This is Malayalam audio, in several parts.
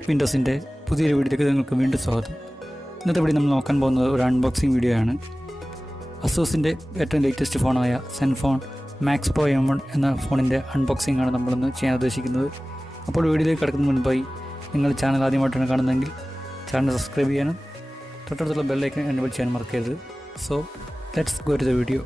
ടെക് വിൻഡോസിൻ്റെ പുതിയൊരു വീഡിയോയിലേക്ക് നിങ്ങൾക്ക് വീണ്ടും സ്വാഗതം. ഇന്നത്തെ വീഡിയോ നമ്മൾ നോക്കാൻ പോകുന്നത് ഒരു അൺബോക്സിംഗ് വീഡിയോ ആണ്. അസൂസിൻ്റെ ഏറ്റവും ലേറ്റസ്റ്റ് ഫോണായ സെൻഫോൺ മാക്സ് പ്രോ M1 എന്ന ഫോണിൻ്റെ അൺബോക്സിംഗ് ആണ് നമ്മളിന്ന് ചെയ്യാൻ ഉദ്ദേശിക്കുന്നത്. അപ്പോൾ വീഡിയോയിലേക്ക് കിടക്കുന്നതിന് മുൻപായി നിങ്ങൾ ചാനൽ ആദ്യമായിട്ടാണ് കാണുന്നതെങ്കിൽ ചാനൽ സബ്സ്ക്രൈബ് ചെയ്യാനും തൊട്ടടുത്തുള്ള ബെല്ലൈക്കൺ എനേബിൾ ചെയ്യാൻ മറക്കരുത്. So let's go to the video.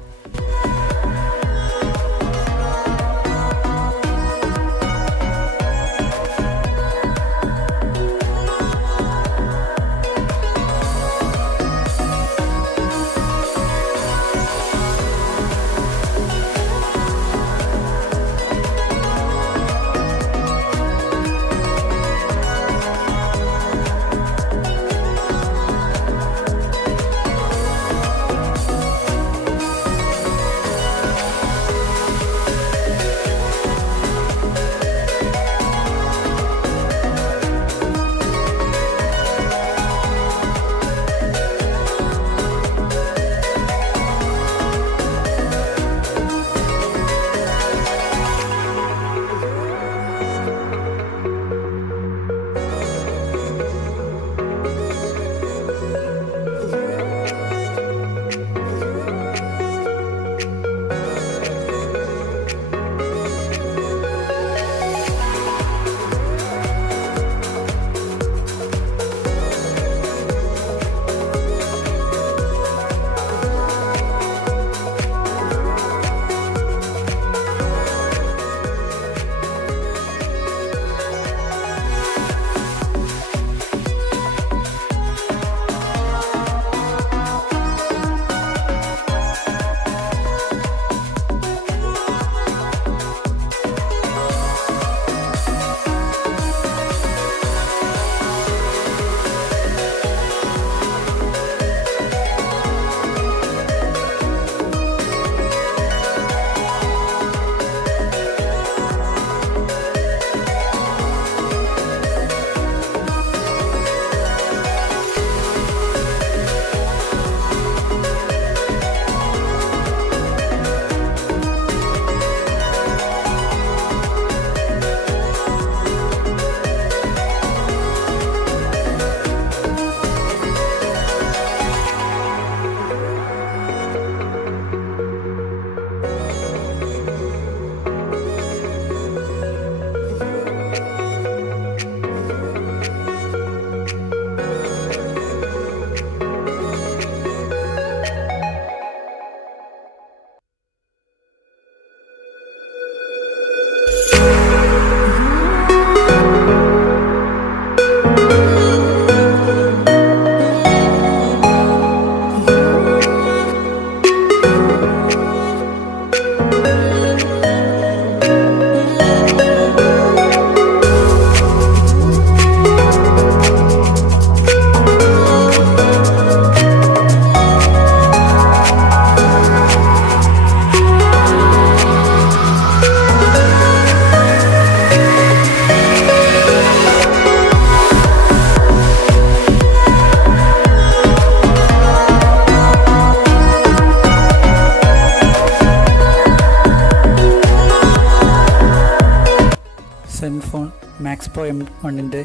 Zenfone Max Pro M1ൻ്റെ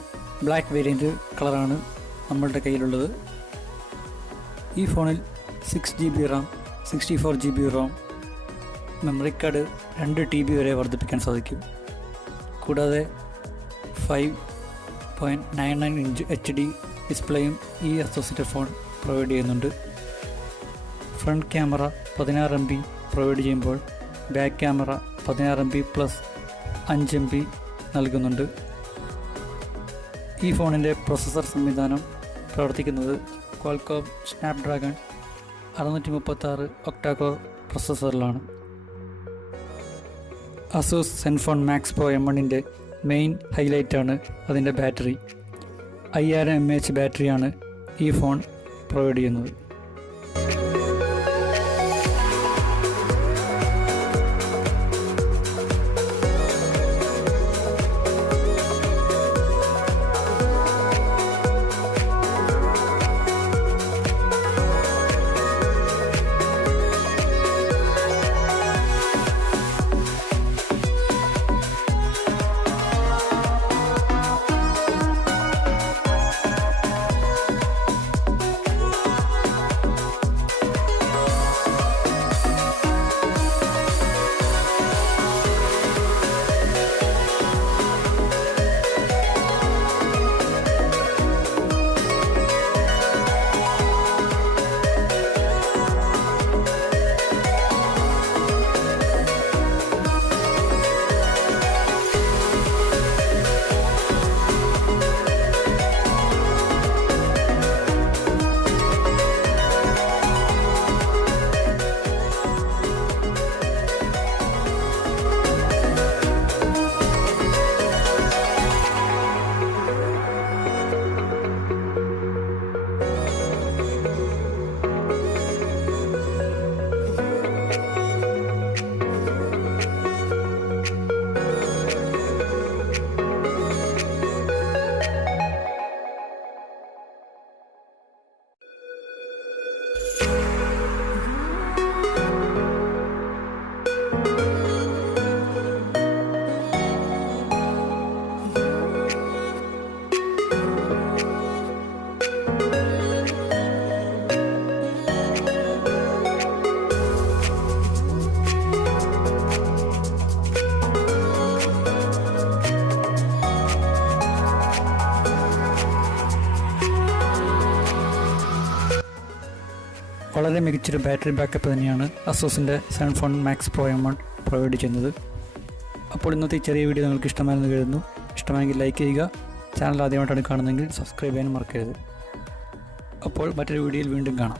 ബ്ലാക്ക് വേരിയൻറ്റ് കളറാണ് നമ്മളുടെ കയ്യിലുള്ളത്. ഈ ഫോണിൽ 6GB RAM, 64GB ROM, memory card 2 TB വരെ വർദ്ധിപ്പിക്കാൻ സാധിക്കും. കൂടാതെ 5.99 ഇഞ്ച് HD ഡിസ്പ്ലേയും ഈ അസോസിൻ്റെ ഫോൺ പ്രൊവൈഡ് ചെയ്യുന്നുണ്ട്. ഫ്രണ്ട് ക്യാമറ 16 MB പ്രൊവൈഡ് ചെയ്യുമ്പോൾ back camera 16 MB plus 5 MB നൽകുന്നുണ്ട്. ഈ ഫോണിൻ്റെ പ്രോസസ്സർ സംവിധാനം പ്രവർത്തിക്കുന്നത് ക്വാൾകോം സ്നാപ്ഡ്രാഗൺ 636 ഒക്ടാകോർ പ്രോസസ്സറിലാണ്. അസൂസ് സെൻഫോൺ മാക്സ് പ്രോ M1ൻ്റെ മെയിൻ ഹൈലൈറ്റാണ് അതിൻ്റെ ബാറ്ററി. 5000 mAh ബാറ്ററിയാണ് ഈ ഫോൺ പ്രൊവൈഡ് ചെയ്യുന്നത്. വളരെ മികച്ചൊരു ബാറ്ററി ബാക്കപ്പ് തന്നെയാണ് അസൂസിൻ്റെ Zenfone Max Pro M1 provide ചെയ്യുന്നത്. അപ്പോൾ ഇന്നത്തെ ഈ ചെറിയ വീഡിയോ നിങ്ങൾക്ക് ഇഷ്ടമായെന്ന് കരുതുന്നു. ഇഷ്ടമായെങ്കിൽ ലൈക്ക് ചെയ്യുക. ചാനൽ ആദ്യമായിട്ടാണ് കാണുന്നതെങ്കിൽ സബ്സ്ക്രൈബ് ചെയ്യാനും മറക്കരുത്. അപ്പോൾ മറ്റൊരു വീഡിയോയിൽ വീണ്ടും കാണാം.